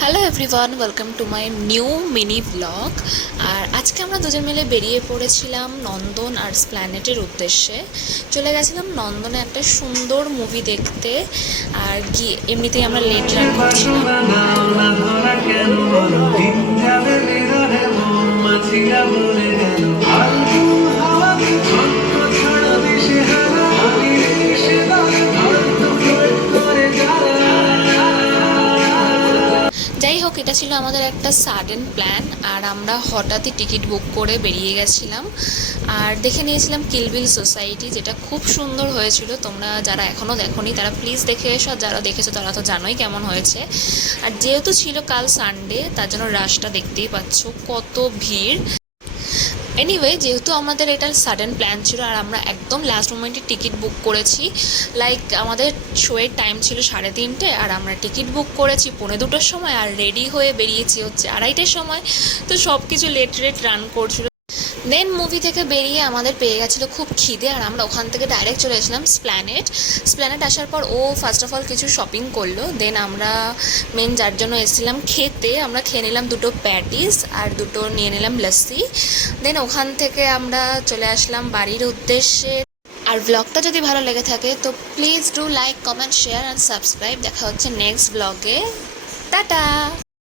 Hello everyone, welcome to my new mini blog. আর আজকে আমরা দুজন মিলে বেরিয়ে পড়েছিলাম নন্দন আর্টস প্ল্যানেটের উদ্দেশ্যে। চলে গেছিলাম নন্দনে একটা সুন্দর মুভি দেখতে। আর গিয়ে এমনিতেই আমরা লেট রান করছিলাম। যাই হোক, এটা ছিল আমাদের একটা সাডেন প্ল্যান, আর আমরা হঠাৎই টিকিট বুক করে বেরিয়ে গেছিলাম। আর দেখে নিয়েছিলাম কিল বিল সোসাইটি, যেটা খুব সুন্দর হয়েছিল। তোমরা যারা এখনও দেখোনি তারা প্লিজ দেখে এসো, আর যারা দেখেছো তারা তো জানোই কেমন হয়েছে। আর যেহেতু ছিল কাল সানডে, তার জন্য রাশটা দেখতেই পাচ্ছ, কত ভিড়। এনিওয়ে, যেহেতু আমাদের এটা সাডেন প্ল্যান ছিল আর আমরা একদম লাস্ট মোমেন্টে টিকিট বুক করেছি, লাইক আমাদের শোয়ের টাইম ছিল 3:30, আর আমরা টিকিট বুক করেছি 2:45 সময়, আর রেডি হয়ে বেরিয়েছি হচ্ছে 2:30টার সময়। তো সব কিছু লেট রান করছিল। দেন মুভি থেকে বেরিয়ে আমাদের পেয়ে গেছিলো খুব খিদে, আর আমরা ওখান থেকে ডাইরেক্ট চলে এসেছিলাম স্প্ল্যানেট আসার পর ও ফার্স্ট অফ অল কিছু শপিং করলো। দেন আমরা মেন যার জন্য এসেছিলাম খেতে, আমরা খেয়ে নিলাম 2টো প্যাটিস আর দুটো নিয়ে নিলাম লস্যি। দেন ওখান থেকে আমরা চলে আসলাম বাড়ির উদ্দেশ্যে। আর ব্লগটা যদি ভালো লেগে থাকে তো please do like, comment, share and subscribe. দেখা হচ্ছে নেক্সট ব্লগে। টাটা।